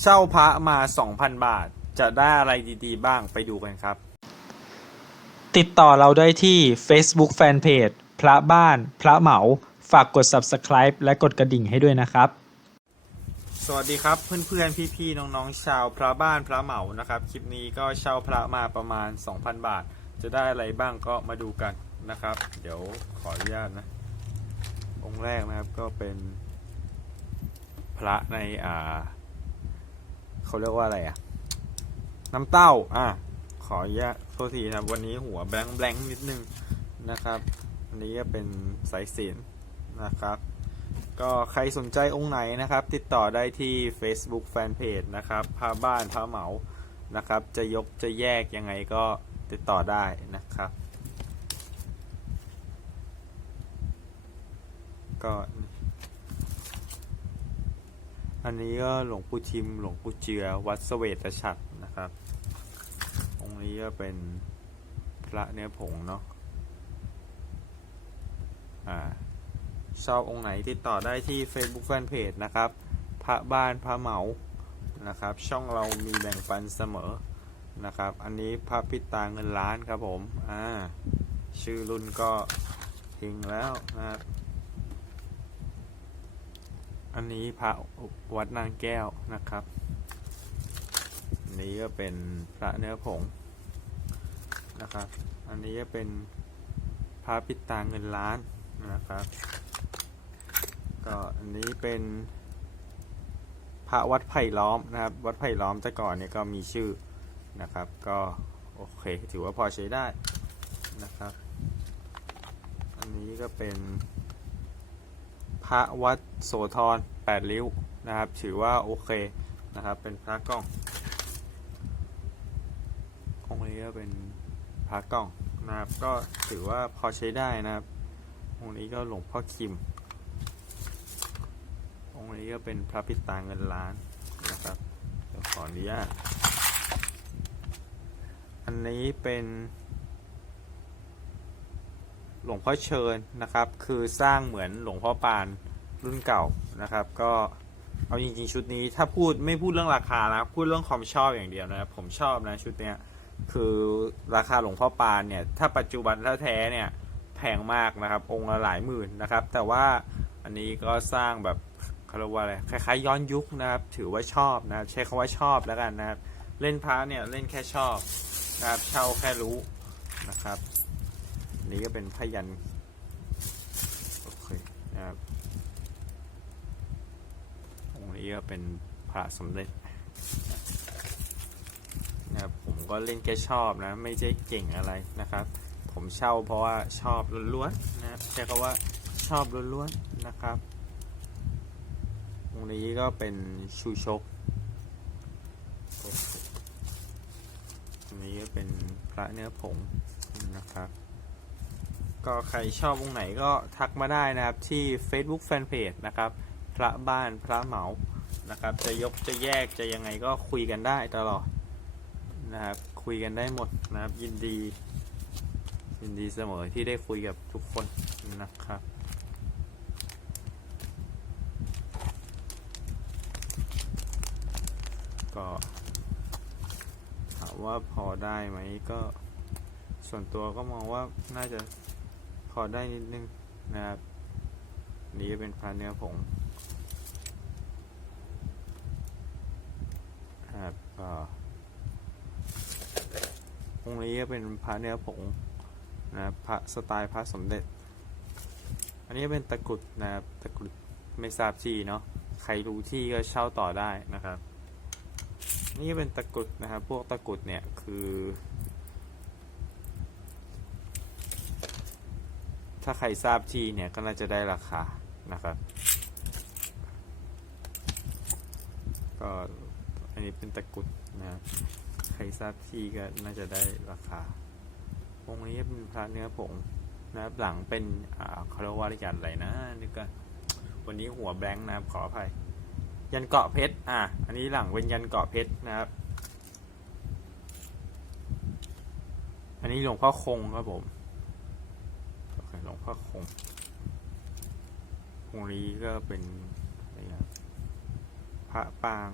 เช่าพระมา 2,000 บาท จะได้อะไรดีๆ บ้างไปดูกันครับ ติดต่อเราได้ที่ Facebook Fanpage พระบ้าน พระเหมาฝากกด Subscribe และกดกระดิ่งให้ด้วยนะครับ สวัสดีครับเพื่อนๆ พี่ๆ น้องๆ ชาวพระบ้านพระเหมานะครับ คลิปนี้ก็เช่าพระมาประมาณ 2,000 บาท จะได้อะไรบ้างก็มาดูกันนะครับ เดี๋ยวขออนุญาตนะ องค์แรกนะครับก็เป็นพระในอ่า เขาเรียกว่าอะไรอะน้ำเต้า อะ ขออนุญาตโทษทีนะครับวันนี้หัวแบงค์แบงค์นิดนึงนะครับ อันนี้ก็เป็นสายสินนะครับ ก็ใครสนใจองค์ไหนนะครับ ติดต่อได้ที่ Facebook Fanpage นะครับพาบ้านพาเหมานะครับ จะยกจะแยกยังไงก็ติดต่อได้นะครับ ก็ อันนี้ก็หลวงปู่ชิม หลวงปู่เจือ วัดสเสวตฉัตรนะครับ องค์นี้ก็เป็นพระเนื้อผงเนาะ อ่าชอบองค์ไหนติดต่อได้ที่ Facebook Fanpage นะครับ พระบ้านพระเหมานะครับ ช่องเรามีแบ่งปันเสมอนะครับ อันนี้พระปิตาเงินล้านครับผม อ่า ชื่อรุ่นก็ทิ้งแล้วนะครับ อันนี้พระวัดนางแก้วนะครับอันนี้ก็เป็นพระเนื้อผงนะครับ อันนี้ก็เป็นพระปิดตาเงินล้านนะครับ ก็อันนี้เป็นพระวัดไผ่ล้อมนะครับ วัดไผ่ล้อมแต่ก่อนเนี่ยก็มีชื่อนะครับ ก็โอเคถือว่าพอใช้ได้นะครับ อันนี้ก็เป็น ระวัดโสธรแปดริ้วนะครับ ถือว่าโอเคนะครับ เป็นพระกล้ององค์นี้ก็เป็นพระกล้องนะครับ ก็ถือว่าพอใช้ได้นะครับ องค์นี้ก็หลวงพ่อคิม องค์นี้ก็เป็นพระปิตาเงินล้านนะครับเดี๋ยวขออนุญาต อันนี้เป็น หลวงพ่อเชิญนะครับ คือสร้างเหมือนหลวงพ่อปานรุ่นเก่านะครับ ก็เอาจริงๆชุดนี้ถ้าพูดไม่พูดเรื่องราคานะพูดเรื่องความชอบอย่างเดียวนะครับผมชอบนะชุดเนี้ยคือราคาหลวงพ่อปานเนี่ยถ้าปัจจุบันถ้าแท้เนี่ยแพงมากนะครับ องค์ละหลายหมื่นนะครับ แต่ว่าอันนี้ก็สร้างแบบเขาเรียกว่าอะไรคล้ายๆย้อนยุคนะครับ ถือว่าชอบนะครับใช้คำว่าชอบแล้วกันนะครับ เล่นพระเนี่ยเล่นแค่ชอบนะครับเช่าแค่รู้นะครับ นนี้ก็เป็นพยันโอเคนะครับองค์นี้ก็เป็นพระสมเด็จนะครับผมก็เล่นแค่ชอบนะ ไม่ใช่เก่งอะไรนะครับ ผมเช่าเพราะว่าชอบล้วนๆนะใช้คำว่าชอบล้วนๆนะครับตรงนี้ก็เป็นชูชกตรงนี้ก็เป็นพระเนื้อผงนะครับ ก็ใครชอบองไหนก็ทักมาได้นะครับที่ Facebook Fanpage นะครับ พระบ้านพระเหมานะครับ จะยกจะแยกจะยังไงก็คุยกันได้ตลอดนะครับ คุยกันได้หมดนะครับ ยินดี ยินดีเสมอที่ได้คุยกับทุกคนนะครับก็ถามว่าพอได้ไหมก็ส่วนตัวก็มองว่าน่าจะ พอได้นิดนึงนะครับ นี่เป็นพาเนื้อผงนะครับก็องค์นี้ก็เป็นพระเนื้อผงนะครับพระสไตล์พระสมเด็จ อันนี้เป็นตะกรุดนะครับตะกรุดไม่ทราบที่เนาะใครรู้ที่ก็เช่าต่อได้นะครับ นี่เป็นตะกรุดนะครับ พวกตะกรุดเนี่ยคือ ถ้าใครทราบที่เนี่ยก็น่าจะได้ราคานะครับ ก็อันนี้เป็นตะกุดนะครับใครทราบที่ก็น่าจะได้ราคาองค์นี้เป็นพระเนื้อผงนะครับหลังเป็นอ่าเขารียกว่ายันอะไรนะนึกกันวันนี้หัวแบงค์นะครับขออภัย ยันเกาะเพชรอะอันนี้หลังเป็นยันเกาะเพชรนะครับ อันนี้หลวงพ่อคงครับผม โอเคงพ่อคงองค์นี้ก็เป็นอะไรนะพระปาง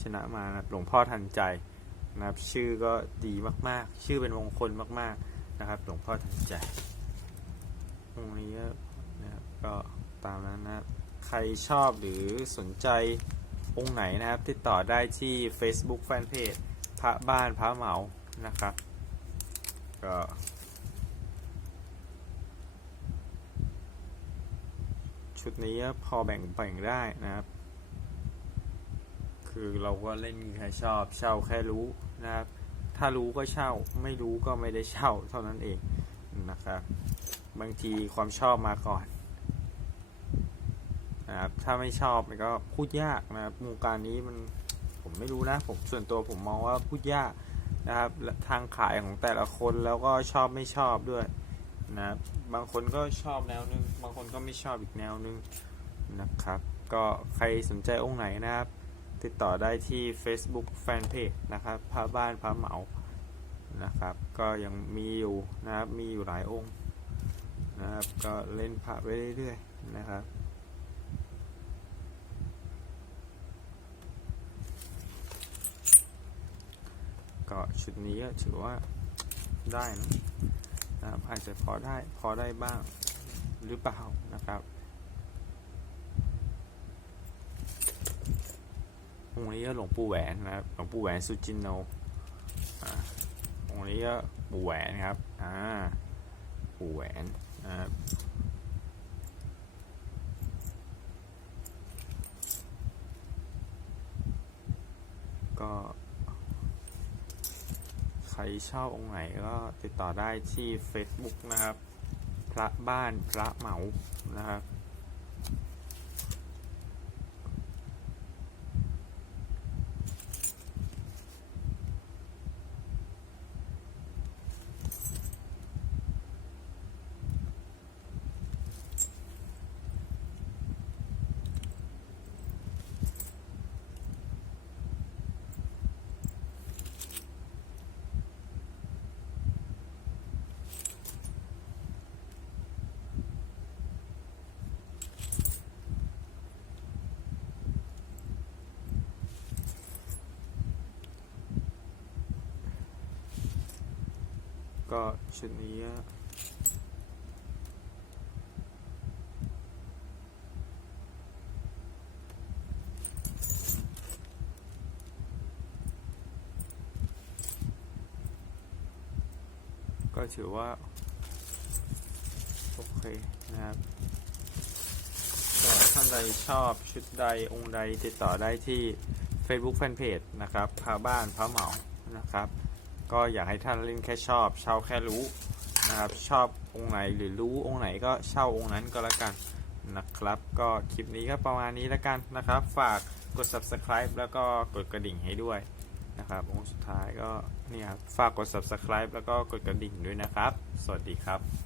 ชนะมานะหลวงพ่อทันใจนะครับ ชื่อก็ดีมากๆ ชื่อเป็นมงคลมากๆนะครับ หลวงพ่อทันใจองค์นี้ก็นะครับก็ตามนั้นนะครับใครชอบหรือสนใจองค์ไหนนะครับ ติดต่อได้ที่ Facebook Fanpage พระบ้านพระเหมานะครับก็ ชุดนี้พอแบ่งแบ่งได้นะครับ คือเราก็เล่นแค่ชอบเช่าแค่รู้นะครับ ถ้ารู้ก็เช่าไม่รู้ก็ไม่ได้เช่าเท่านั้นเองนะครับ บางทีความชอบมาก่อนนะครับถ้าไม่ชอบมันก็พูดยากนะครับวงการนี้มันผมไม่รู้นะผมส่วนตัวผมมองว่าพูดยากนะครับทางขายของแต่ละคนแล้วก็ชอบไม่ชอบด้วย นะครับบางคนก็ชอบแนวนึง บางคนก็ไม่ชอบอีกแนวนึงนะครับ ก็ใครสนใจองค์ไหนนะครับ ติดต่อได้ที่ Facebook Fanpage นะครับพระบ้านพระเหมานะครับ ก็ยังมีอยู่นะครับ มีอยู่หลายองค์นะครับ ก็เล่นพระไปเรื่อยๆนะครับก็ชุดนี้ก็ถือว่าได้นะ นะครับอาจจะพอได้พอได้บ้างหรือเปล่านะครับองค์นี้ก็หลวงปู่แหวนนะครับหลวงปู่แหวนสุจินโนองค์นี้ก็ปู่แหวนครับอ่าปู่แหวนนะครับก็ ครชอบองค์ไหนก็ติดต่อได้ที่ Facebook นะครับ พระบ้านพระเหมานะครับ ก็ชุดนี้ก็ถือว่า โอเคนะครับก็ท่านใดชอบชุดใดองค์ใดติดต่อได้ที่ Facebook Fanpage นะครับพระบ้านพระเหมานะครับ ก็อยากให้ท่านเล่นแค่ชอบเช่าแค่รู้นะครับ ชอบองค์ไหนหรือรู้องค์ไหนก็เช่าองค์นั้นก็แล้วกันนะครับ ก็คลิปนี้ก็ประมาณนี้แล้วกันนะครับ ฝากกด subscribe แล้วก็กดกระดิ่งให้ด้วยนะครับ องค์สุดท้ายก็เนี่ยครับฝากกด subscribe แล้วก็กดกระดิ่งด้วยนะครับ สวัสดีครับ